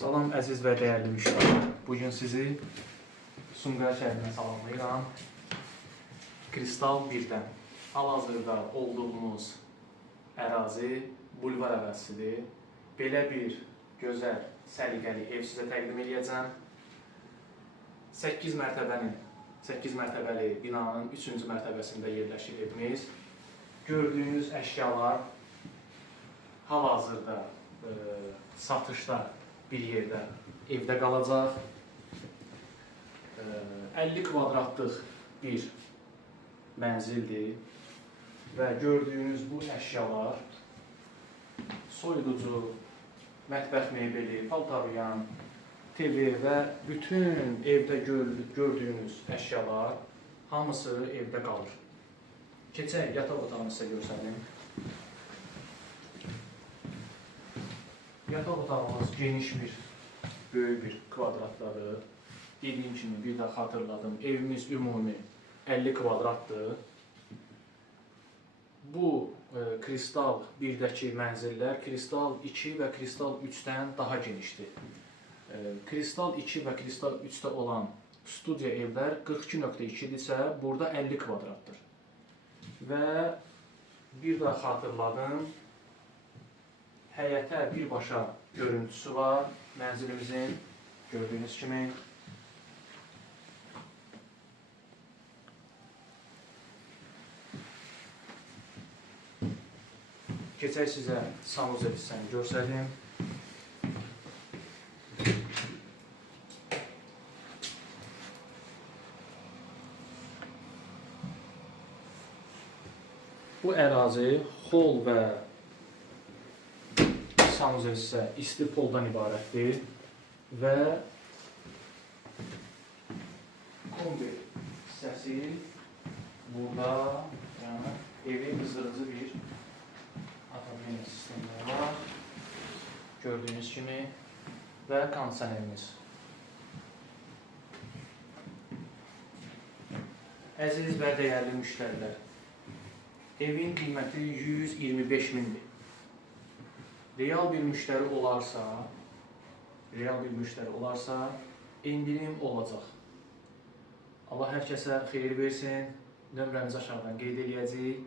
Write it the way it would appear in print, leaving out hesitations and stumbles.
Salam əziz və dəyərli müştərilər. Bugün sizi Sumqayıt şəhərindən salamlayıram. Kristal 1-dən hal-hazırda olduğumuz ərazi bulvar ərazisidir. Belə bir gözəl, səliqəli ev sizə təqdim edəcəm. 8 mərtəbəli binanın 3-cü mərtəbəsində yerləşir evimiz. Gördüyünüz əşyalar hal-hazırda satışda bir yerdə evdə qalacaq. 50 kvadratlıq bir mənzildir və gördüyünüz bu əşyalar soyuducu, mətbəx mebeli, paltaryan, TV və bütün evdə gördüyünüz əşyalar hamısı evdə qalır. Keçək, yataq otağını sizə göstərim. Yataq otağımız geniş bir, böyük bir kvadratları. Dediyim kimi bir də xatırladım, evimiz ümumi 50 kvadratdır. Bu Kristal 1-dəki mənzillər Kristal 2 və Kristal 3-dən daha genişdir. Kristal 2 və Kristal 3-də olan studiya evlər 42.2-dirsə, burada 50 kvadratdır. Və bir də xatırladım, həyətə birbaşa görüntüsü var mənzilimizin, gördüyünüz kimi. Keçək sizə sanuzel hissəni göstərim. Bu ərazi hol və sanuzel isə isti poldan ibarətdir və kombi hissəsi burada evi qızdırıcı bir atomiyyə sistemləri var, gördüyünüz kimi, və kondisionerimiz. Əziz və dəyərli müştərilər, evin qiyməti 125 mindir. Real bir müştəri olarsa, indirim olacaq. Allah hər kəsə xeyir versin, nömrəmizi aşağıdan qeyd edəcəyik.